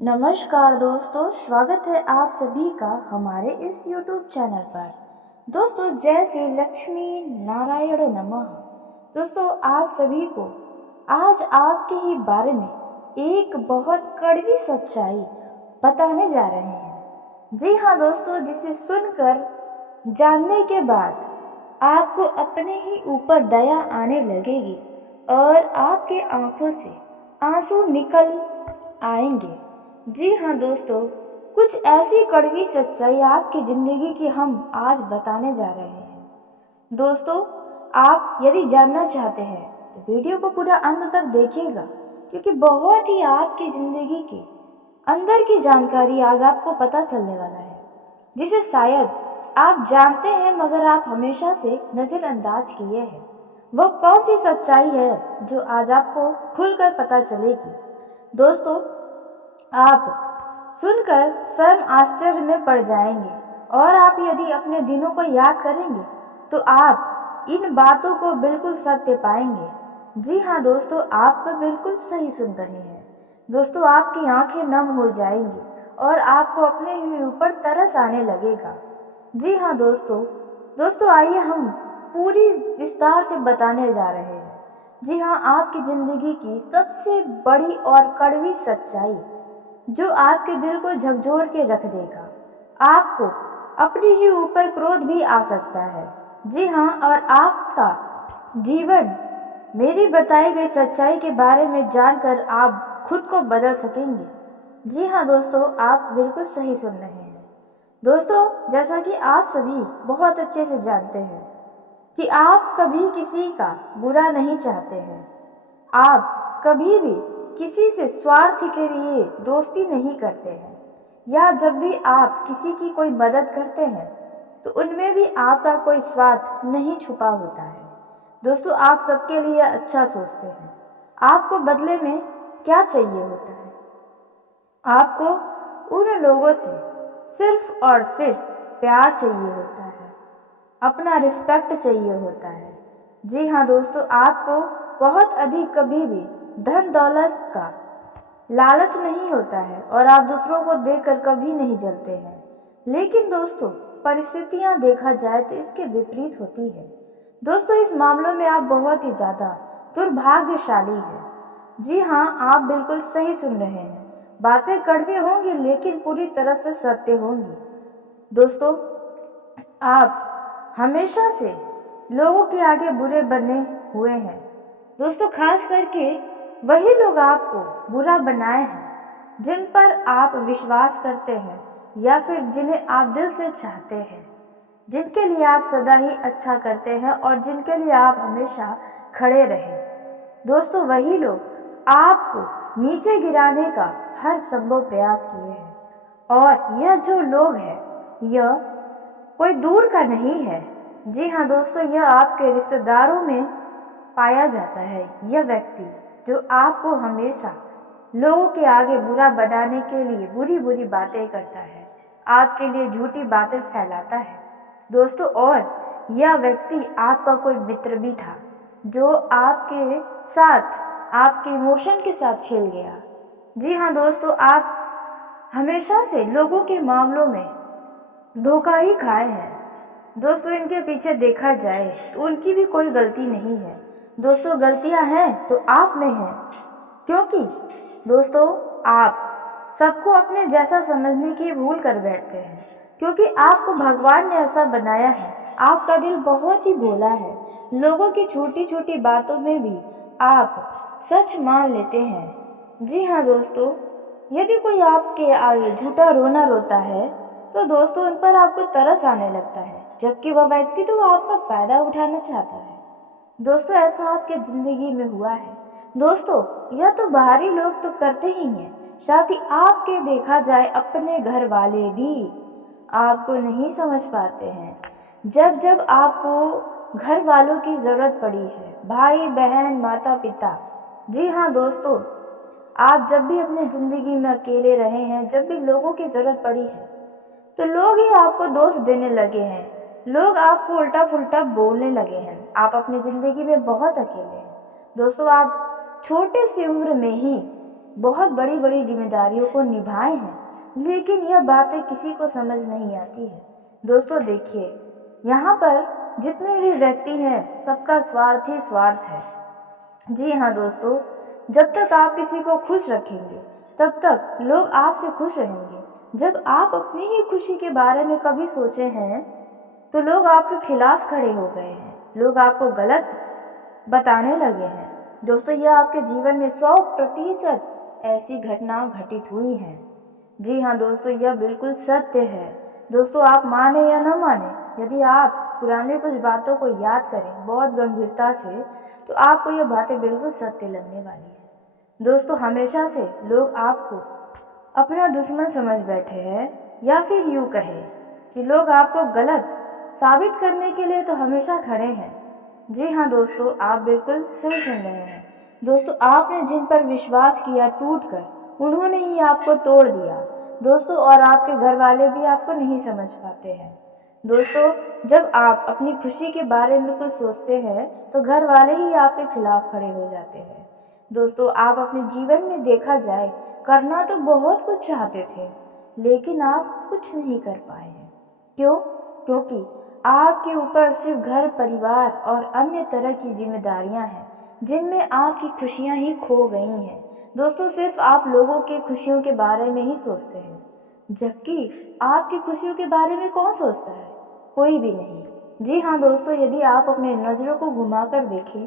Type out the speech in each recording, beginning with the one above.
नमस्कार दोस्तों, स्वागत है आप सभी का हमारे इस YouTube चैनल पर। दोस्तों, जय श्री लक्ष्मी नारायण नमः। दोस्तों, आप सभी को आज आपके ही बारे में एक बहुत कड़वी सच्चाई बताने जा रहे हैं। जी हाँ दोस्तों, जिसे सुनकर जानने के बाद आपको अपने ही ऊपर दया आने लगेगी और आपके आंखों से आंसू निकल आएंगे। जी हाँ दोस्तों, कुछ ऐसी कड़वी सच्चाई आपकी ज़िंदगी की हम आज बताने जा रहे हैं। दोस्तों, आप यदि जानना चाहते हैं तो वीडियो को पूरा अंत तक देखिएगा, क्योंकि बहुत ही आपकी ज़िंदगी के अंदर की जानकारी आज आपको पता चलने वाला है, जिसे शायद आप जानते हैं मगर आप हमेशा से नज़रअंदाज किए हैं। वह कौन सी सच्चाई है जो आज आपको खुलकर पता चलेगी। दोस्तों, आप सुनकर स्वयं आश्चर्य में पड़ जाएंगे और आप यदि अपने दिनों को याद करेंगे तो आप इन बातों को बिल्कुल सत्य पाएंगे। जी हाँ दोस्तों, आप बिल्कुल सही सुन रहे हैं। दोस्तों, आपकी आंखें नम हो जाएंगी और आपको अपने ही ऊपर तरस आने लगेगा। जी हाँ दोस्तों, आइए हम पूरी विस्तार से बताने जा रहे हैं। जी हाँ, आपकी ज़िंदगी की सबसे बड़ी और कड़वी सच्चाई जो आपके दिल को झकझोर के रख देगा। आपको अपने ही ऊपर क्रोध भी आ सकता है। जी हाँ, और आपका जीवन मेरी बताई गई सच्चाई के बारे में जानकर आप खुद को बदल सकेंगे। जी हाँ दोस्तों, आप बिल्कुल सही सुन रहे हैं। दोस्तों, जैसा कि आप सभी बहुत अच्छे से जानते हैं कि आप कभी किसी का बुरा नहीं चाहते हैं। आप कभी भी किसी से स्वार्थ के लिए दोस्ती नहीं करते हैं, या जब भी आप किसी की कोई मदद करते हैं तो उनमें भी आपका कोई स्वार्थ नहीं छुपा होता है। दोस्तों, आप सबके लिए अच्छा सोचते हैं। आपको बदले में क्या चाहिए होता है? आपको उन लोगों से सिर्फ और सिर्फ प्यार चाहिए होता है, अपना रिस्पेक्ट चाहिए होता है। जी हाँ दोस्तों, आपको बहुत अधिक कभी भी धन दौलत का लालच नहीं होता है और आप दूसरों को देखकर कभी नहीं जलते हैं। लेकिन दोस्तों, परिस्थितियां देखा जाए तो इसके विपरीत होती है। दोस्तों, इस मामलों में आप बहुत ही ज़्यादा दुर्भाग्यशाली हैं। जी हाँ, आप बिल्कुल सही सुन रहे हैं। बातें कड़वी होंगी लेकिन पूरी तरह से सत्य होंगी। दोस्तों, आप हमेशा से लोगों के आगे बुरे बने हुए हैं। दोस्तों, खास करके वही लोग आपको बुरा बनाए हैं जिन पर आप विश्वास करते हैं या फिर जिन्हें आप दिल से चाहते हैं, जिनके लिए आप सदा ही अच्छा करते हैं और जिनके लिए आप हमेशा खड़े रहे। दोस्तों, वही लोग आपको नीचे गिराने का हर संभव प्रयास किए हैं। और यह जो लोग हैं, यह कोई दूर का नहीं है। जी हाँ दोस्तों, यह आपके रिश्तेदारों में पाया जाता है। यह व्यक्ति जो आपको हमेशा लोगों के आगे बुरा बनाने के लिए बुरी बुरी बातें करता है, आपके लिए झूठी बातें फैलाता है। दोस्तों, और यह व्यक्ति आपका कोई मित्र भी था जो आपके साथ आपके इमोशन के साथ खेल गया। जी हाँ दोस्तों, आप हमेशा से लोगों के मामलों में धोखा ही खाए हैं। दोस्तों, इनके पीछे देखा जाए तो उनकी भी कोई गलती नहीं है। दोस्तों, गलतियां हैं तो आप में हैं, क्योंकि दोस्तों, आप सबको अपने जैसा समझने की भूल कर बैठते हैं, क्योंकि आपको भगवान ने ऐसा बनाया है। आपका दिल बहुत ही भोला है। लोगों की छोटी छोटी बातों में भी आप सच मान लेते हैं। जी हाँ दोस्तों, यदि कोई आपके आगे झूठा रोना रोता है तो दोस्तों उन पर आपको तरस आने लगता है, जबकि वह व्यक्ति तो आपका फायदा उठाना चाहता है। दोस्तों, ऐसा आपके जिंदगी में हुआ है। दोस्तों, यह तो बाहरी लोग तो करते ही हैं, साथ ही आपके देखा जाए अपने घर वाले भी आपको नहीं समझ पाते हैं। जब जब आपको घर वालों की जरूरत पड़ी है, भाई बहन माता पिता, जी हाँ दोस्तों, आप जब भी अपनी जिंदगी में अकेले रहे हैं, जब भी लोगों की जरूरत पड़ी है तो लोग ही आपको दोष देने लगे हैं, लोग आपको उल्टा पुल्टा बोलने लगे हैं। आप अपनी ज़िंदगी में बहुत अकेले हैं। दोस्तों, आप छोटे सी उम्र में ही बहुत बड़ी बड़ी जिम्मेदारियों को निभाए हैं, लेकिन यह बातें किसी को समझ नहीं आती है। दोस्तों देखिए, यहाँ पर जितने भी व्यक्ति हैं सबका स्वार्थ ही स्वार्थ है। जी हाँ दोस्तों, जब तक आप किसी को खुश रखेंगे तब तक लोग आपसे खुश रहेंगे। जब आप अपनी ही खुशी के बारे में कभी सोचे हैं तो लोग आपके खिलाफ खड़े हो गए हैं, लोग आपको गलत बताने लगे हैं। दोस्तों, यह आपके जीवन में 100% ऐसी घटना घटित हुई हैं। जी हाँ दोस्तों, यह बिल्कुल सत्य है। दोस्तों, आप माने या न माने, यदि आप पुराने कुछ बातों को याद करें बहुत गंभीरता से तो आपको यह बातें बिल्कुल सत्य लगने वाली है। दोस्तों, हमेशा से लोग आपको अपना दुश्मन समझ बैठे हैं, या फिर यूँ कहें कि लोग आपको गलत साबित करने के लिए तो हमेशा खड़े हैं। जी हाँ दोस्तों, आप बिल्कुल सही सुन रहे हैं। दोस्तों, आपने जिन पर विश्वास किया टूटकर, उन्होंने ही आपको तोड़ दिया। दोस्तों, और आपके घर वाले भी आपको नहीं समझ पाते हैं। दोस्तों, जब आप अपनी खुशी के बारे में कुछ सोचते हैं तो घर वाले ही आपके खिलाफ खड़े हो जाते हैं। दोस्तों, आप अपने जीवन में देखा जाए करना तो बहुत कुछ चाहते थे, लेकिन आप कुछ नहीं कर पाए हैं। क्यों? क्योंकि आपके ऊपर सिर्फ घर, परिवार और अन्य तरह की जिम्मेदारियां हैं, जिनमें आपकी खुशियां ही खो गई हैं। दोस्तों, सिर्फ आप लोगों की खुशियों के बारे में ही सोचते हैं, जबकि आपकी खुशियों के बारे में कौन सोचता है? कोई भी नहीं। जी हाँ दोस्तों, यदि आप अपने नज़रों को घुमाकर देखें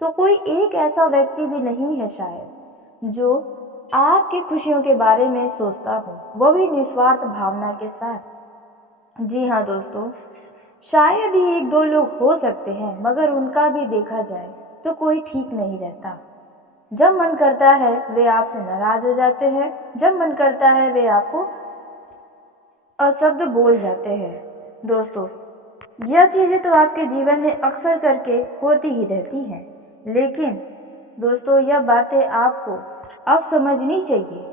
तो कोई एक ऐसा व्यक्ति भी नहीं है शायद जो आपकी खुशियों के बारे में सोचता हो, वो भी निस्वार्थ भावना के साथ। जी हाँ दोस्तों, शायद ही एक दो लोग हो सकते हैं, मगर उनका भी देखा जाए तो कोई ठीक नहीं रहता। जब मन करता है वे आपसे नाराज हो जाते हैं, जब मन करता है वे आपको अशब्द बोल जाते हैं। दोस्तों, यह चीज़ें तो आपके जीवन में अक्सर करके होती ही रहती हैं, लेकिन दोस्तों यह बातें आपको अब समझनी चाहिए।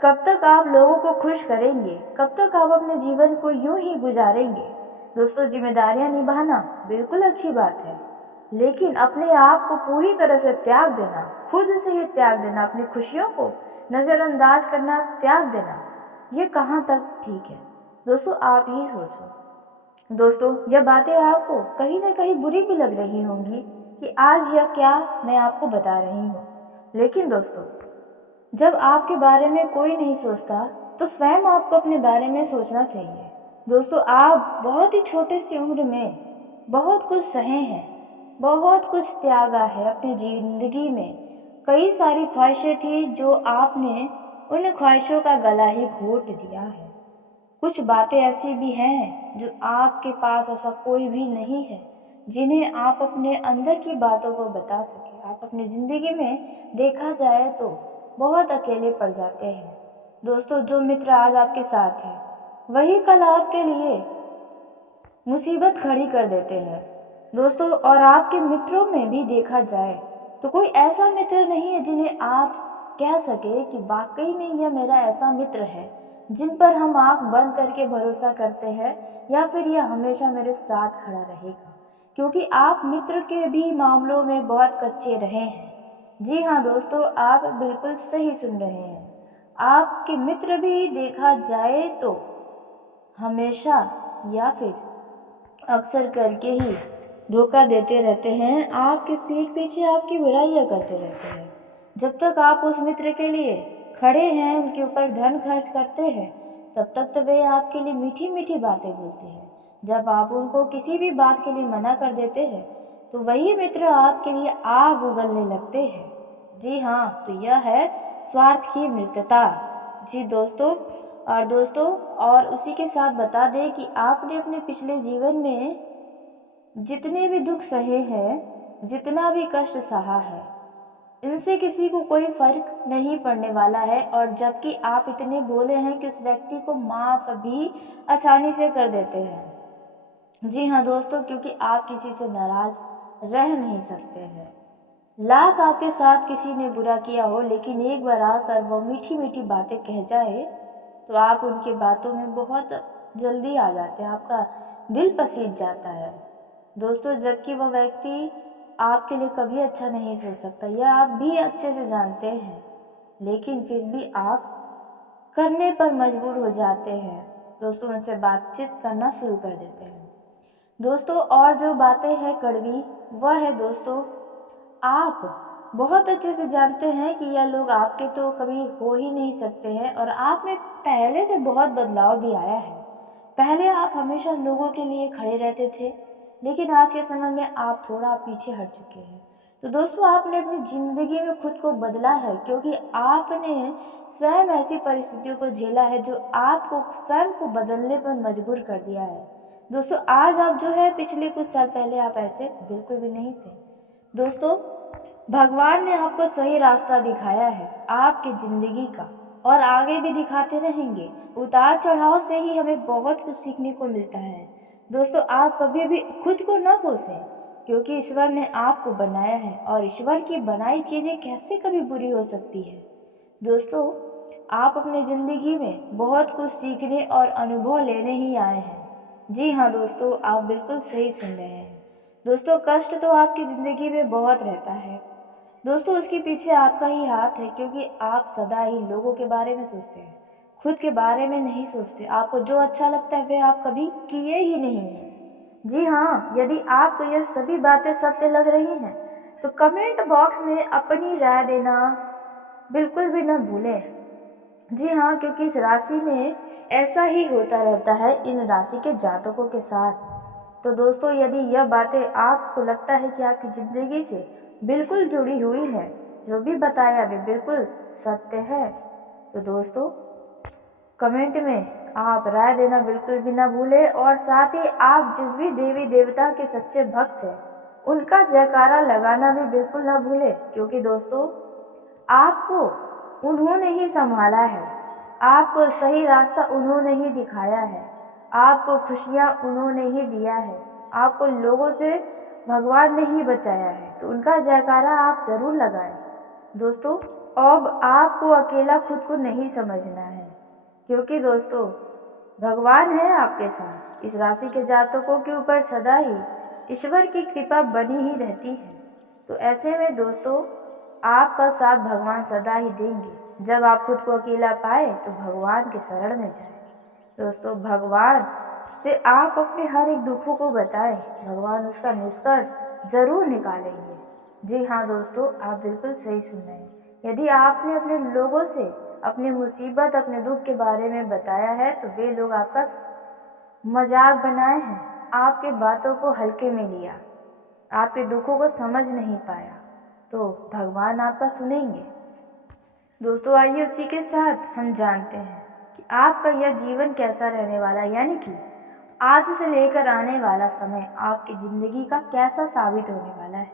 कब तक आप लोगों को खुश करेंगे? कब तक आप अपने जीवन को यूं ही गुजारेंगे? दोस्तों, जिम्मेदारियां निभाना बिल्कुल अच्छी बात है, लेकिन अपने आप को पूरी तरह से त्याग देना, खुद से ही त्याग देना, अपनी खुशियों को नज़रअंदाज करना, त्याग देना, ये कहाँ तक ठीक है? दोस्तों, आप ही सोचो। दोस्तों, यह बातें आपको कहीं ना कहीं बुरी भी लग रही होंगी कि आज यह क्या मैं आपको बता रही हूँ, लेकिन दोस्तों जब आपके बारे में कोई नहीं सोचता तो स्वयं आपको अपने बारे में सोचना चाहिए। दोस्तों, आप बहुत ही छोटे सी उम्र में बहुत कुछ सहे हैं, बहुत कुछ त्यागा है अपनी जिंदगी में। कई सारी ख्वाहिशें थी जो आपने उन ख्वाहिशों का गला ही घोट दिया है। कुछ बातें ऐसी भी हैं जो आपके पास ऐसा कोई भी नहीं है जिन्हें आप अपने अंदर की बातों को बता सके। आप अपनी ज़िंदगी में देखा जाए तो बहुत अकेले पड़ जाते हैं। दोस्तों, जो मित्र आज आपके साथ है वही कल आपके लिए मुसीबत खड़ी कर देते हैं। दोस्तों, और आपके मित्रों में भी देखा जाए तो कोई ऐसा मित्र नहीं है जिन्हें आप कह सके कि वाकई में यह मेरा ऐसा मित्र है जिन पर हम आंख बंद करके भरोसा करते हैं, या फिर यह हमेशा मेरे साथ खड़ा रहेगा। क्योंकि आप मित्र के भी मामलों में बहुत कच्चे रहे हैं। जी हाँ दोस्तों, आप बिल्कुल सही सुन रहे हैं। आपके मित्र भी देखा जाए तो हमेशा या फिर अक्सर करके ही धोखा देते रहते हैं, आपके पीठ पीछे आपकी बुराइयां करते रहते हैं। जब तक आप उस मित्र के लिए खड़े हैं, उनके ऊपर धन खर्च करते हैं, तब तक तो वे आपके लिए मीठी मीठी बातें बोलते हैं। जब आप उनको किसी भी बात के लिए मना कर देते हैं तो वही मित्र आपके लिए आग उगलने लगते हैं। जी हाँ, तो यह है स्वार्थ की मृत्यता। जी दोस्तों, और उसी के साथ बता दें कि आपने अपने पिछले जीवन में जितने भी दुख सहे हैं, जितना भी कष्ट सहा है, इनसे किसी को कोई फर्क नहीं पड़ने वाला है। और जबकि आप इतने भोले हैं कि उस व्यक्ति को माफ़ भी आसानी से कर देते हैं। जी हाँ दोस्तों, क्योंकि आप किसी से नाराज रह नहीं सकते हैं। लाख आपके साथ किसी ने बुरा किया हो, लेकिन एक बार आकर वो मीठी मीठी बातें कह जाए तो आप उनकी बातों में बहुत जल्दी आ जाते हैं, आपका दिल पसीज जाता है। दोस्तों, जबकि वह व्यक्ति आपके लिए कभी अच्छा नहीं सोच सकता, यह आप भी अच्छे से जानते हैं। लेकिन फिर भी आप करने पर मजबूर हो जाते हैं। दोस्तों उनसे बातचीत करना शुरू कर देते हैं। दोस्तों और जो बातें हैं कड़वी, वह है दोस्तों, आप बहुत अच्छे से जानते हैं कि यह लोग आपके तो कभी हो ही नहीं सकते हैं और आप में पहले से बहुत बदलाव भी आया है। पहले आप हमेशा लोगों के लिए खड़े रहते थे, लेकिन आज के समय में आप थोड़ा पीछे हट चुके हैं। तो दोस्तों आपने अपनी ज़िंदगी में खुद को बदला है, क्योंकि आपने स्वयं ऐसी परिस्थितियों को झेला है जो आपको स्वयं को बदलने पर मजबूर कर दिया है। दोस्तों आज आप जो है, पिछले कुछ साल पहले आप ऐसे बिल्कुल भी नहीं थे। दोस्तों भगवान ने आपको सही रास्ता दिखाया है आपकी ज़िंदगी का, और आगे भी दिखाते रहेंगे। उतार चढ़ाव से ही हमें बहुत कुछ सीखने को मिलता है। दोस्तों आप कभी भी खुद को न कोसें, क्योंकि ईश्वर ने आपको बनाया है और ईश्वर की बनाई चीज़ें कैसे कभी बुरी हो सकती है। दोस्तों आप अपनी ज़िंदगी में बहुत कुछ सीखने और अनुभव लेने ही आए हैं। जी हाँ दोस्तों, आप बिल्कुल सही सुन रहे हैं। दोस्तों कष्ट तो आपकी ज़िंदगी में बहुत रहता है। दोस्तों उसके पीछे आपका ही हाथ है, क्योंकि आप सदा ही लोगों के बारे में सोचते हैं, खुद के बारे में नहीं सोचते। आपको जो अच्छा लगता है वह आप कभी किए ही नहीं हैं। जी हाँ, यदि आपको यह सभी बातें सत्य लग रही हैं तो कमेंट बॉक्स में अपनी राय देना बिल्कुल भी न भूलें। जी हाँ, क्योंकि इस राशि में ऐसा ही होता रहता है इन राशि के जातकों के साथ। तो दोस्तों यदि यह बातें आपको लगता है कि आपकी ज़िंदगी से बिल्कुल जुड़ी हुई है, जो भी बताया वे बिल्कुल सत्य है, तो दोस्तों कमेंट में आप राय देना बिल्कुल भी ना भूलें। और साथ ही आप जिस भी देवी देवता के सच्चे भक्त हैं उनका जयकारा लगाना भी बिल्कुल ना भूलें, क्योंकि दोस्तों आपको उन्होंने ही संभाला है, आपको सही रास्ता उन्होंने ही दिखाया है, आपको खुशियाँ उन्होंने ही दिया है, आपको लोगों से भगवान ने ही बचाया है। तो उनका जयकारा आप ज़रूर लगाएं। दोस्तों अब आपको अकेला खुद को नहीं समझना है, क्योंकि दोस्तों भगवान है आपके साथ। इस राशि के जातकों के ऊपर सदा ही ईश्वर की कृपा बनी ही रहती है। तो ऐसे में दोस्तों आपका साथ भगवान सदा ही देंगे। जब आप खुद को अकेला पाए तो भगवान के शरण में जाए। दोस्तों भगवान से आप अपने हर एक दुखों को बताएं, भगवान उसका निष्कर्ष जरूर निकालेंगे। जी हाँ दोस्तों, आप बिल्कुल सही सुन रहे हैं। यदि आपने अपने लोगों से अपनी मुसीबत, अपने दुख के बारे में बताया है तो वे लोग आपका मजाक बनाए हैं, आपके बातों को हल्के में लिया, आपके दुखों को समझ नहीं पाया, तो भगवान आपका सुनेंगे। दोस्तों आइए उसी के साथ हम जानते हैं कि आपका यह जीवन कैसा रहने वाला है, यानी कि आज से लेकर आने वाला समय आपकी ज़िंदगी का कैसा साबित होने वाला है।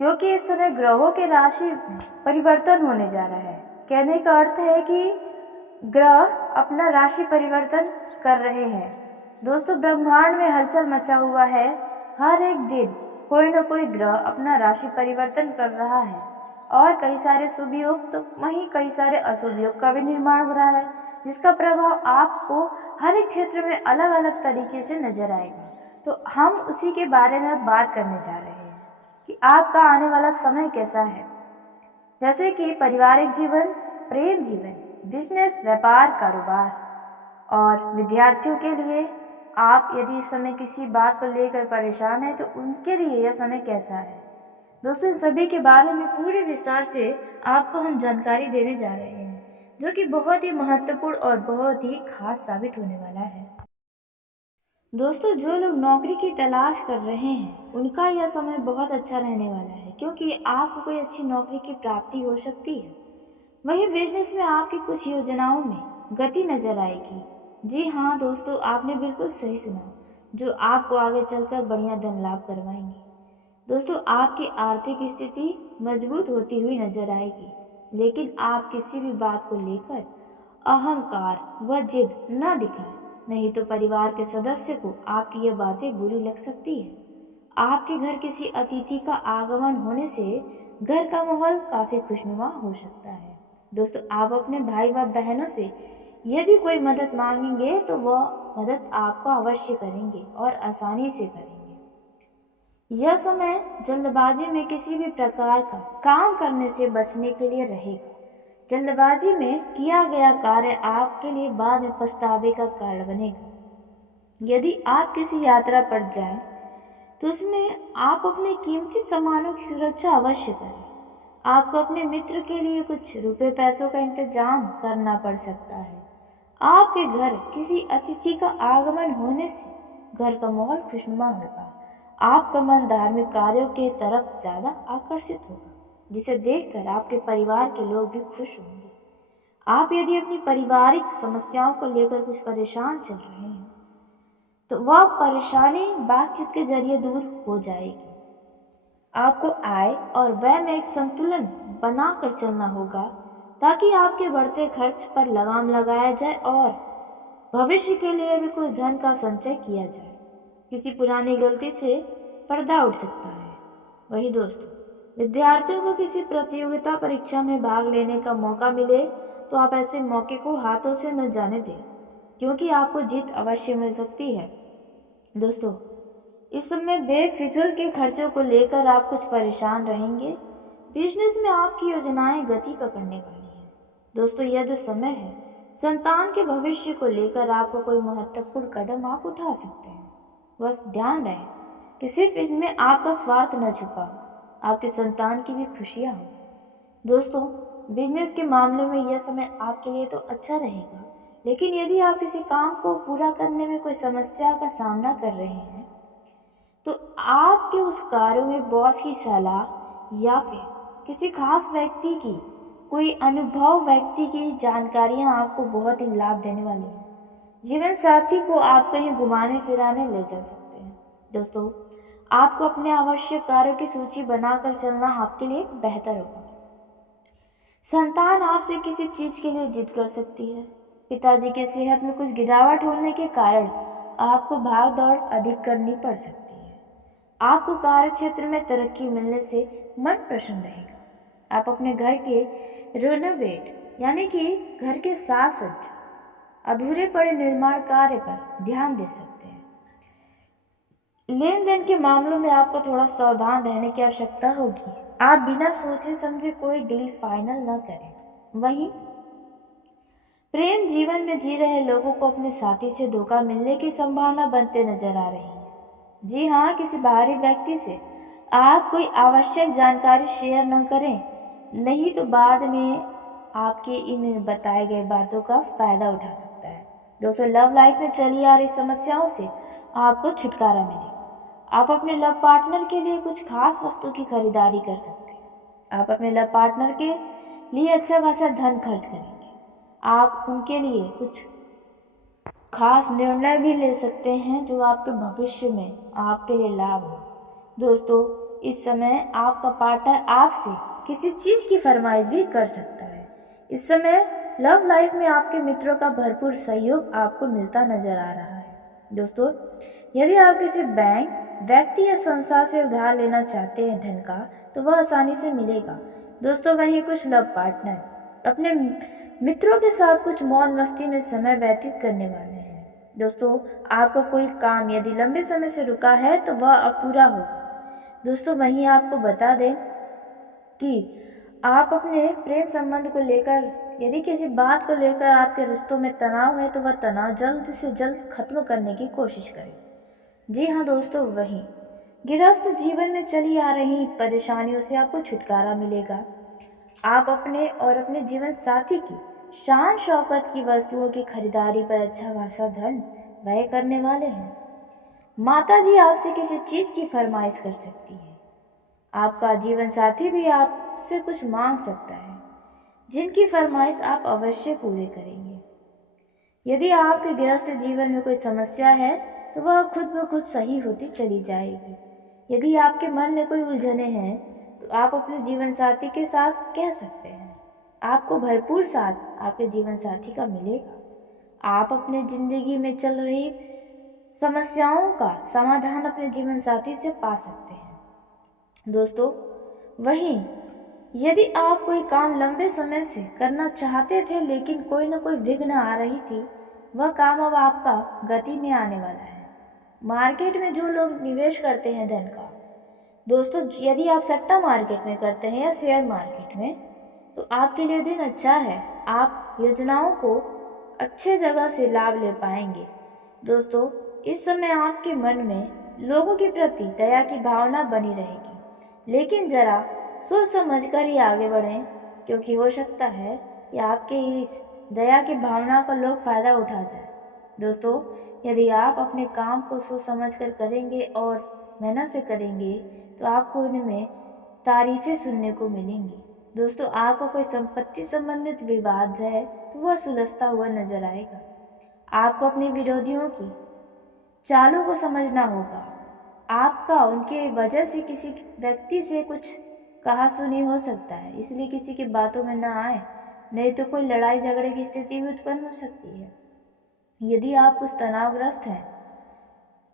क्योंकि इस समय ग्रहों के राशि में परिवर्तन होने जा रहा है। कहने का अर्थ है कि ग्रह अपना राशि परिवर्तन कर रहे हैं। दोस्तों ब्रह्मांड में हलचल मचा हुआ है। हर एक दिन कोई न कोई ग्रह अपना राशि परिवर्तन कर रहा है और कई सारे शुभ योग तो वहीं कई सारे अशुभ योग का भी निर्माण हो रहा है, जिसका प्रभाव आपको हर एक क्षेत्र में अलग अलग तरीके से नजर आएगा। तो हम उसी के बारे में बात करने जा रहे हैं कि आपका आने वाला समय कैसा है। जैसे कि पारिवारिक जीवन, प्रेम जीवन, बिजनेस, व्यापार, कारोबार, और विद्यार्थियों के लिए आप यदि इस समय किसी बात को लेकर परेशान हैं तो उनके लिए यह समय कैसा है। दोस्तों इन सभी के बारे में पूरे विस्तार से आपको हम जानकारी देने जा रहे हैं, जो कि बहुत ही महत्वपूर्ण और बहुत ही खास साबित होने वाला है। दोस्तों जो लोग नौकरी की तलाश कर रहे हैं उनका यह समय बहुत अच्छा रहने वाला है, क्योंकि आपको कोई अच्छी नौकरी की प्राप्ति हो सकती है। वहीं बिजनेस में आपकी कुछ योजनाओं में गति नजर आएगी। जी हाँ दोस्तों, आपने बिल्कुल सही सुना, जो आपको आगे चलकर बढ़िया धन लाभ करवाएंगी। दोस्तों आपकी आर्थिक स्थिति मजबूत होती हुई नजर आएगी, लेकिन आप किसी भी बात को लेकर अहंकार व जिद न दिखाएं, नहीं तो परिवार के सदस्य को आपकी यह बातें बुरी लग सकती है। आपके घर किसी अतिथि का आगमन होने से घर का माहौल काफी खुशनुमा हो सकता है। दोस्तों आप अपने भाई व बहनों से यदि कोई मदद मांगेंगे तो वह मदद आपको अवश्य करेंगे और आसानी से करेंगे। यह समय जल्दबाजी में किसी भी प्रकार का काम करने से बचने के लिए रहेगा, जल्दबाजी में किया गया कार्य आपके लिए बाद में पछतावे का कारण बनेगा। यदि आप किसी यात्रा पर जाएं, तो उसमें आप अपने कीमती सामानों की सुरक्षा अवश्य करें। आपको अपने मित्र के लिए कुछ रुपए पैसों का इंतजाम करना पड़ सकता है। आपके घर किसी अतिथि का आगमन होने से घर का माहौल खुशनुमा होगा। आपका मन धार्मिक कार्यों के तरफ ज्यादा आकर्षित होगा, जिसे देखकर आपके परिवार के लोग भी खुश होंगे। आप यदि अपनी पारिवारिक समस्याओं को लेकर कुछ परेशान चल रहे हैं, तो वह परेशानी बातचीत के जरिए दूर हो जाएगी। आपको आय और व्यय में एक संतुलन बनाकर चलना होगा, ताकि आपके बढ़ते खर्च पर लगाम लगाया जाए और भविष्य के लिए भी कुछ धन का संचय किया जाए। किसी पुरानी गलती से पर्दा उठ सकता है। वही दोस्तों, विद्यार्थियों को किसी प्रतियोगिता परीक्षा में भाग लेने का मौका मिले तो आप ऐसे मौके को हाथों से न जाने दें, क्योंकि आपको जीत अवश्य मिल सकती है। दोस्तों, इस समय बेफिजूल के खर्चों को लेकर आप कुछ परेशान रहेंगे। बिजनेस में आपकी योजनाएं गति पकड़ने वाली हैं। दोस्तों, यह जो समय है, संतान के भविष्य को लेकर आपको कोई महत्वपूर्ण कदम आप उठा सकते हैं। बस ध्यान रहे कि सिर्फ इनमें आपका स्वार्थ न छुपा, आपके संतान की भी खुशियां हों। दोस्तों, बिजनेस के मामले में यह समय आपके लिए तो अच्छा रहेगा, लेकिन यदि आप किसी काम को पूरा करने में कोई समस्या का सामना कर रहे हैं, तो आपके उस कार्य में बॉस की सलाह या फिर किसी खास व्यक्ति की, कोई अनुभव व्यक्ति की जानकारियां आपको बहुत ही लाभ देने वाली हैं। जीवन साथी को आप कहीं घुमाने फिराने ले जा सकते हैं। दोस्तों, आपको अपने आवश्यक कार्यों की सूची बनाकर चलना आपके लिए बेहतर होगा। संतान आपसे किसी चीज के लिए जिद कर सकती है। पिताजी की सेहत में कुछ गिरावट होने के कारण आपको भाग दौड़ अधिक करनी पड़ सकती है। आपको कार्य क्षेत्र में तरक्की मिलने से मन प्रसन्न रहेगा। आप अपने घर के रेनोवेट यानी कि घर के साज सज्जा, अधूरे पड़े निर्माण कार्य पर ध्यान दे सकते हैं। लेन देन के मामलों में आपको थोड़ा सावधान रहने की आवश्यकता होगी। आप बिना सोचे समझे कोई डील फाइनल न करें। वहीं प्रेम जीवन में जी रहे लोगों को अपने साथी से धोखा मिलने की संभावना बनते नजर आ रही है। जी हाँ, किसी बाहरी व्यक्ति से आप कोई आवश्यक जानकारी शेयर न करें, नहीं तो बाद में आपके इन बताए गए बातों का फायदा उठा सकता है। दोस्तों, लव लाइफ में चली आ रही समस्याओं से आपको छुटकारा मिलेगा। आप अपने लव पार्टनर के लिए कुछ खास वस्तु की खरीदारी कर सकते हैं। आप अपने लव पार्टनर के लिए अच्छा खासा धन खर्च करेंगे। आप उनके लिए कुछ खास निर्णय भी ले सकते हैं जो आपके भविष्य में आपके लिए लाभ हो। दोस्तों, इस समय आपका पार्टनर आपसे किसी चीज की फरमाइश भी कर सकता है। इस समय लव लाइफ में आपके मित्रों का भरपूर सहयोग आपको मिलता नजर आ रहा है। दोस्तों, यदि आप किसी बैंक, व्यक्ति या संस्था से उधार लेना चाहते हैं धन का, तो वह आसानी से मिलेगा। दोस्तों, वहीं कुछ लव पार्टनर अपने मित्रों के साथ कुछ मौज मस्ती में समय व्यतीत करने वाले हैं। दोस्तों, आपका कोई काम यदि लंबे समय से रुका है तो वह अब पूरा होगा। दोस्तों, वहीं आपको बता दें कि आप अपने प्रेम संबंध को लेकर, यदि किसी बात को लेकर आपके रिश्तों में तनाव है, तो वह तनाव जल्द से जल्द खत्म करने की कोशिश करें। जी हाँ दोस्तों, वहीं गृहस्थ जीवन में चली आ रही परेशानियों से आपको छुटकारा मिलेगा। आप अपने और अपने जीवन साथी की शान शौकत की वस्तुओं की खरीदारी पर अच्छा खासा धन व्यय करने वाले हैं। माता जी आपसे किसी चीज की फरमाइश कर सकती है। आपका जीवन साथी भी आपसे कुछ मांग सकता है, जिनकी फरमाइश आप अवश्य पूरे करेंगे। यदि आपके गृहस्थ जीवन में कोई समस्या है, तो वह खुद ब खुद सही होती चली जाएगी। यदि आपके मन में कोई उलझने हैं, तो आप अपने जीवन साथी के साथ कह सकते हैं। आपको भरपूर साथ आपके जीवन साथी का मिलेगा। आप अपने जिंदगी में चल रही समस्याओं का समाधान अपने जीवन साथी से पा सकते हैं। दोस्तों, वहीं यदि आप कोई काम लंबे समय से करना चाहते थे लेकिन कोई न कोई विघ्न आ रही थी, वह काम अब आपका गति में आने वाला है। मार्केट में जो लोग निवेश करते हैं धन का, दोस्तों, यदि आप सट्टा मार्केट में करते हैं या शेयर मार्केट में, तो आपके लिए दिन अच्छा है। आप योजनाओं को अच्छे जगह से लाभ ले पाएंगे। दोस्तों, इस समय आपके मन में लोगों के प्रति दया की भावना बनी रहेगी, लेकिन जरा सोच समझ कर ही आगे बढ़ें, क्योंकि हो सकता है कि आपके इस दया की भावना का लोग फायदा उठा जाए। दोस्तों, यदि आप अपने काम को सोच समझ कर करेंगे और मेहनत से करेंगे तो आपको इनमें तारीफें सुनने को मिलेंगी। दोस्तों, आपको कोई संपत्ति संबंधित विवाद है तो वह सुलझता हुआ नजर आएगा। आपको अपने विरोधियों की चालों को समझना होगा। आपका उनके वजह से किसी व्यक्ति से कुछ कहा सुनी हो सकता है, इसलिए किसी की बातों में ना आए, नहीं तो कोई लड़ाई झगड़े की स्थिति भी उत्पन्न हो सकती है। यदि आप कुछ तनावग्रस्त हैं,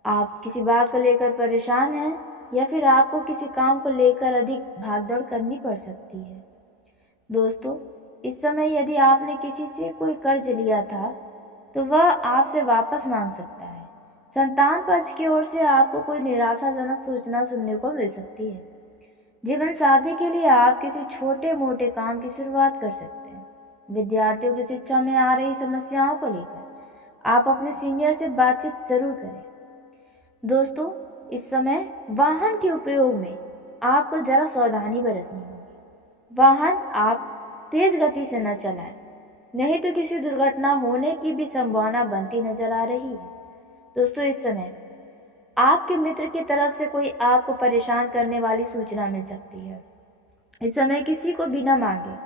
आप किसी बात को लेकर परेशान हैं, या फिर आपको किसी काम को लेकर अधिक भागदौड़ करनी पड़ सकती है। दोस्तों, इस समय यदि आपने किसी से कोई कर्ज लिया था तो वह आपसे वापस मांग सकता है। संतान पक्ष की ओर से आपको कोई निराशाजनक सूचना सुनने को मिल सकती है। जीवन साथी के लिए आप किसी छोटे मोटे काम की शुरुआत कर सकते हैं। विद्यार्थियों की शिक्षा में आ रही समस्याओं को लेकर आप अपने सीनियर से बातचीत जरूर करें। दोस्तों, इस समय वाहन के उपयोग में आपको जरा सावधानी बरतनी होगी। वाहन आप तेज गति से न चलाएं, नहीं तो किसी दुर्घटना होने की भी संभावना बनती नजर आ रही है। दोस्तों, इस समय आपके मित्र की तरफ से कोई आपको परेशान करने वाली सूचना मिल सकती है। इस समय किसी को बिना मांगे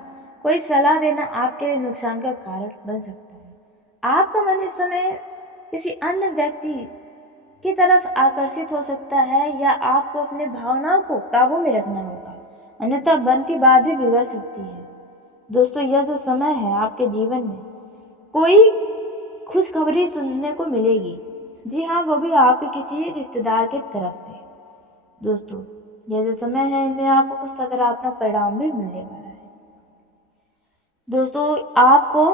कोई सलाह देना आपके लिए नुकसान का कारण बन सकता है। आपका मन इस समय किसी अन्य व्यक्ति की तरफ आकर्षित हो सकता है, या आपको अपने भावनाओं को काबू में रखना होगा, अन्यथा बनती बात भी बिगड़ सकती है। दोस्तों, यह जो समय है आपके जीवन में कोई खुशखबरी सुनने को मिलेगी। जी हाँ, वो भी आपके किसी रिश्तेदार की तरफ से। दोस्तों, यह जो समय है इनमें आपको कुछ सकारात्मक परिणाम भी मिलने वाला है। दोस्तों, आपको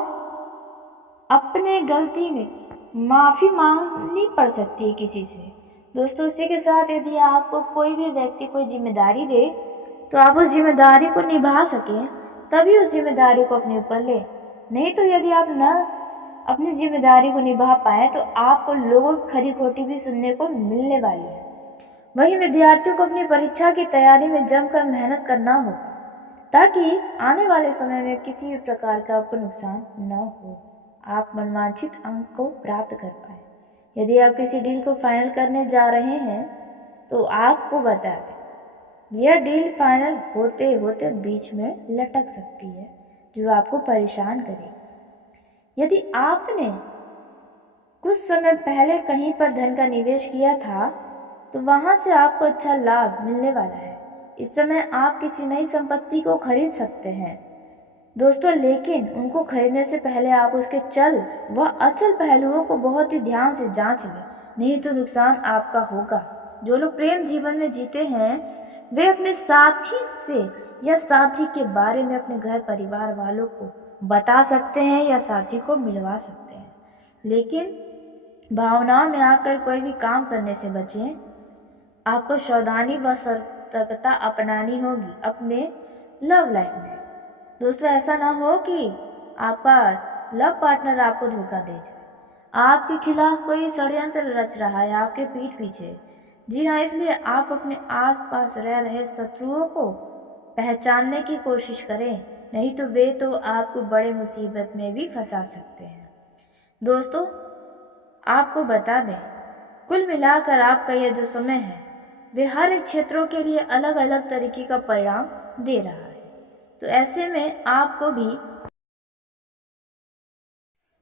अपने गलती में माफ़ी मांगनी पड़ सकती है किसी से। दोस्तों, इसी के साथ यदि आपको कोई भी व्यक्ति कोई जिम्मेदारी दे तो आप उस जिम्मेदारी को निभा सकें, तभी उस जिम्मेदारी को अपने ऊपर ले। नहीं तो यदि आप न अपनी जिम्मेदारी को निभा पाए तो आपको लोगों की खरी खोटी भी सुनने को मिलने वाली है। वहीं विद्यार्थियों को अपनी परीक्षा की तैयारी में जमकर मेहनत करना होगा, ताकि आने वाले समय में किसी भी प्रकार का आपको नुकसान न हो, आप मनवांछित अंक को प्राप्त कर पाए। यदि आप किसी डील को फाइनल करने जा रहे हैं तो आपको बता दें, यह डील फाइनल होते होते बीच में लटक सकती है, जो आपको परेशान करेगी। यदि आपने कुछ समय पहले कहीं पर धन का निवेश किया था तो वहां से आपको अच्छा लाभ मिलने वाला है। इस समय आप किसी नई संपत्ति को खरीद सकते हैं दोस्तों, लेकिन उनको खरीदने से पहले आप उसके चल व अचल पहलुओं को बहुत ही ध्यान से जांच लें, नहीं तो नुकसान आपका होगा। जो लोग प्रेम जीवन में जीते हैं वे अपने साथी से या साथी के बारे में अपने घर परिवार वालों को बता सकते हैं या साथी को मिलवा सकते हैं, लेकिन भावनाओं में आकर कोई भी काम करने से बचें। आपको सावधानी व सतर्कता अपनानी होगी अपने लव लाइफ में। दोस्तों, ऐसा ना हो कि आपका लव पार्टनर आपको धोखा दे जाए, आपके खिलाफ कोई षड्यंत्र रच रहा है आपके पीठ पीछे। जी हाँ, इसलिए आप अपने आसपास रह रहे शत्रुओं को पहचानने की कोशिश करें, नहीं तो वे तो आपको बड़े मुसीबत में भी फंसा सकते हैं। दोस्तों, आपको बता दें, कुल मिलाकर आपका यह जो समय है वे हर एक क्षेत्रों के लिए अलग अलग तरीके का परिणाम दे रहा है। तो ऐसे में आपको भी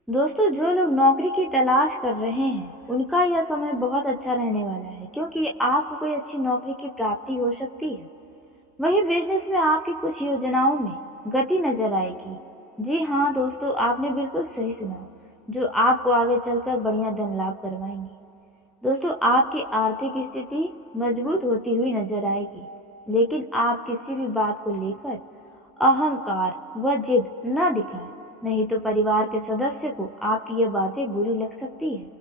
दोस्तों, जो लोग नौकरी की तलाश कर रहे हैं उनका यह समय बहुत अच्छा रहने वाला है, क्योंकि आपको कोई अच्छी नौकरी की प्राप्ति हो सकती है। वहीं बिजनेस में आपकी कुछ योजनाओं में गति नजर आएगी। जी हाँ दोस्तों, आपने बिल्कुल सही सुना, जो आपको आगे चलकर बढ़िया धन लाभ करवाएंगे। दोस्तों, आपकी आर्थिक स्थिति मजबूत होती हुई नजर आएगी, लेकिन आप किसी भी बात को लेकर अहंकार व जिद न दिखाएं, नहीं तो परिवार के सदस्य को आपकी यह बातें बुरी लग सकती है।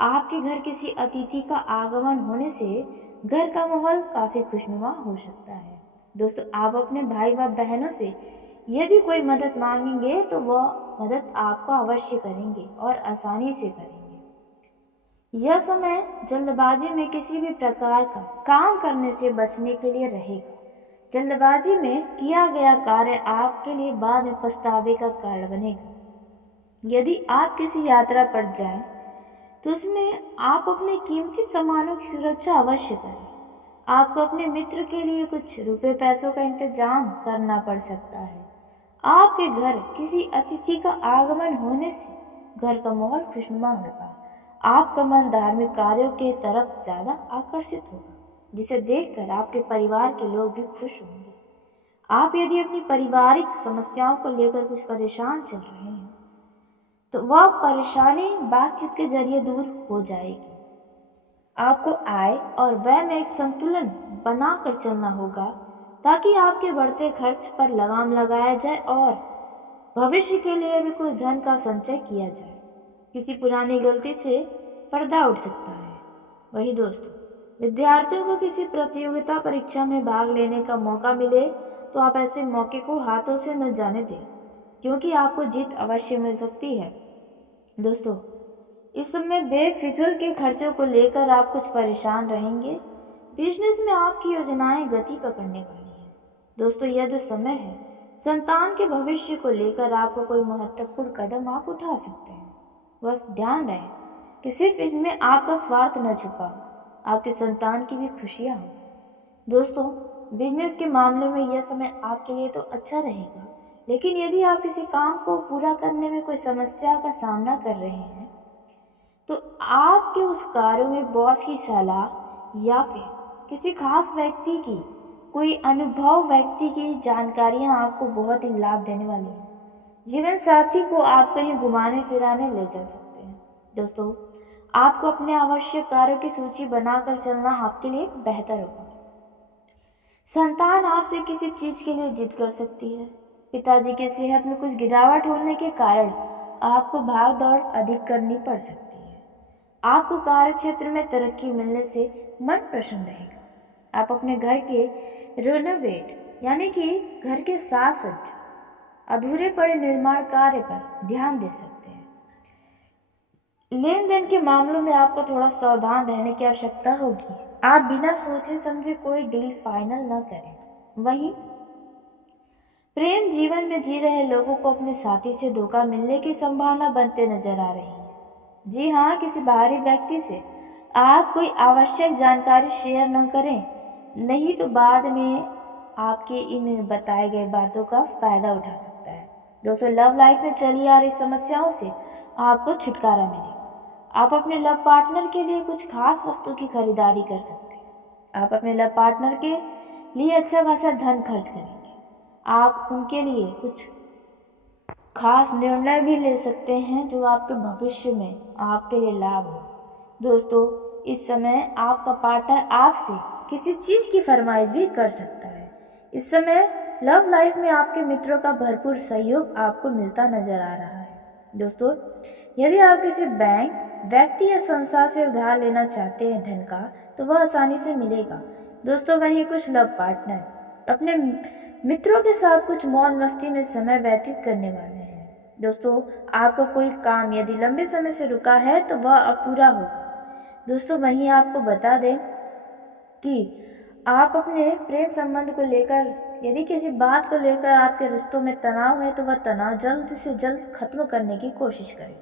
आपके घर किसी अतिथि का आगमन होने से घर का माहौल काफी खुशनुमा हो सकता है। दोस्तों, आप अपने भाई व बहनों से यदि कोई मदद मांगेंगे तो वह मदद आपको अवश्य करेंगे और आसानी से करेंगे। यह समय जल्दबाजी में किसी भी प्रकार का काम करने से बचने के लिए रहेगा। जल्दबाजी में किया गया कार्य आपके लिए बाद में पछतावे का कारण बनेगा। यदि आप किसी यात्रा पर जाएं तो उसमें आप अपने कीमती सामानों की सुरक्षा अवश्य करें। आपको अपने मित्र के लिए कुछ रुपए पैसों का इंतजाम करना पड़ सकता है। आपके घर किसी अतिथि का आगमन होने से घर का माहौल खुशनुमा होगा। आपका मन धार्मिक कार्यों के तरफ ज्यादा आकर्षित होगा, जिसे देखकर आपके परिवार के लोग भी खुश होंगे। आप यदि अपनी पारिवारिक समस्याओं को लेकर कुछ परेशान चल रहे हैं तो वह परेशानी बातचीत के जरिए दूर हो जाएगी। आपको आय और व्यय में एक संतुलन बनाकर चलना होगा ताकि आपके बढ़ते खर्च पर लगाम लगाया जाए और भविष्य के लिए भी कुछ धन का संचय किया जाए। किसी पुरानी गलती से पर्दा उठ सकता है। वही दोस्तों, विद्यार्थियों को किसी प्रतियोगिता परीक्षा में भाग लेने का मौका मिले तो आप ऐसे मौके को हाथों से न जाने दें, क्योंकि आपको जीत अवश्य मिल सकती है। दोस्तों, इस समय बेफिजूल के खर्चों को लेकर आप कुछ परेशान रहेंगे। बिजनेस में आपकी योजनाएं गति पकड़ने वाली हैं। दोस्तों, यह जो समय है, संतान के भविष्य को लेकर आपको कोई महत्वपूर्ण कदम आप उठा सकते हैं। बस ध्यान रहे कि सिर्फ इनमें आपका स्वार्थ न छुपा हो, आपके संतान की भी खुशियां हो। दोस्तों, बिजनेस के मामले में यह समय आपके लिए तो अच्छा रहेगा, लेकिन यदि आप किसी काम को पूरा करने में कोई समस्या का सामना कर रहे हैं तो आपके उस कार्य में बॉस की सलाह या फिर किसी खास व्यक्ति की, कोई अनुभव व्यक्ति की जानकारियां आपको बहुत ही लाभ देने वाली हैं। जीवन साथी को आप कहीं घुमाने फिराने ले जा सकते हैं। दोस्तों, आपको अपने आवश्यक कार्यों की सूची बनाकर चलना आपके लिए बेहतर होगा। संतान आपसे किसी चीज के लिए जिद कर सकती है। पिताजी की सेहत में कुछ गिरावट होने के कारण आपको भाग दौड़ अधिक करनी पड़ सकती है। आपको कार्य क्षेत्र में तरक्की मिलने से मन प्रसन्न रहेगा। आप अपने घर के रेनोवेट यानी कि घर के साज सज्जा, अधूरे पड़े निर्माण कार्य पर ध्यान दे सकते हैं। लेन देन के मामलों में आपको थोड़ा सावधान रहने की आवश्यकता होगी। आप बिना सोचे समझे कोई डील फाइनल न करें। वहीं प्रेम जीवन में जी रहे लोगों को अपने साथी से धोखा मिलने की संभावना बनते नजर आ रही है। जी हाँ, किसी बाहरी व्यक्ति से आप कोई आवश्यक जानकारी शेयर न करें, नहीं तो बाद में आपके इन बताए गए बातों का फायदा उठा सकता है। दोस्तों, लव लाइफ में चली आ रही समस्याओं से आपको छुटकारा मिलेगा। आप अपने लव पार्टनर के लिए कुछ खास वस्तु की खरीदारी कर सकते हैं। आप अपने लव पार्टनर के लिए अच्छा खासा धन खर्च करेंगे। आप उनके लिए कुछ खास निर्णय भी ले सकते हैं जो आपके भविष्य में आपके लिए लाभ हो। दोस्तों, इस समय आपका पार्टनर आपसे किसी चीज की फरमाइश भी कर सकता है। इस समय लव लाइफ में आपके मित्रों का भरपूर सहयोग आपको मिलता नजर आ रहा है। दोस्तों, यदि आप किसी बैंक, व्यक्ति या संस्था से उधार लेना चाहते हैं धन का, तो वह आसानी से मिलेगा। दोस्तों, वहीं कुछ लव पार्टनर अपने मित्रों के साथ कुछ मौज मस्ती में समय व्यतीत करने वाले हैं। दोस्तों, आपका कोई काम यदि लंबे समय से रुका है तो वह अब पूरा होगा। दोस्तों, वहीं आपको बता दें कि आप अपने प्रेम संबंध को लेकर यदि किसी बात को लेकर आपके रिश्तों में तनाव है तो वह तनाव जल्द से जल्द खत्म करने की कोशिश करें।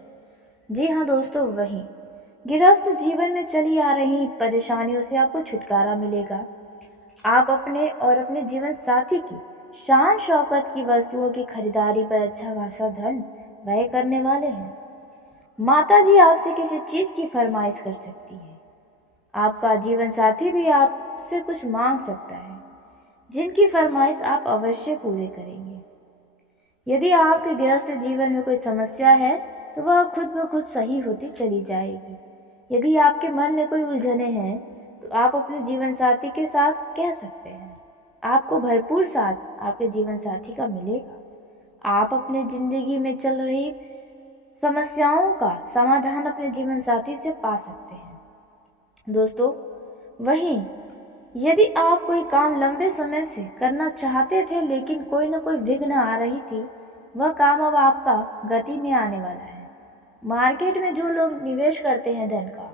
जी हाँ दोस्तों, वहीं गृहस्थ जीवन में चली आ रही परेशानियों से आपको छुटकारा मिलेगा। आप अपने और अपने जीवन साथी की शान शौकत की वस्तुओं की खरीदारी पर अच्छा खासा धन व्यय करने वाले हैं। माता जी आपसे किसी चीज की फरमाइश कर सकती है। आपका जीवन साथी भी आपसे कुछ मांग सकता है, जिनकी फरमाइश आप अवश्य पूरे करेंगे। यदि आपके गृहस्थ जीवन में कोई समस्या है तो वह खुद ब खुद सही होती चली जाएगी। यदि आपके मन में कोई उलझने हैं तो आप अपने जीवन साथी के साथ कह सकते हैं। आपको भरपूर साथ आपके जीवन साथी का मिलेगा। आप अपने जिंदगी में चल रही समस्याओं का समाधान अपने जीवन साथी से पा सकते हैं। दोस्तों, वहीं यदि आप कोई काम लंबे समय से करना चाहते थे लेकिन कोई न कोई विघ्न आ रही थी, वह काम अब आपका गति में आने वाला है। मार्केट में जो लोग निवेश करते हैं धन का,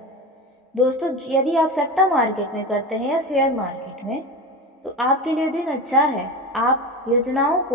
दोस्तों यदि आप सट्टा मार्केट में करते हैं या शेयर मार्केट में, तो आपके लिए दिन अच्छा है। आप योजनाओं को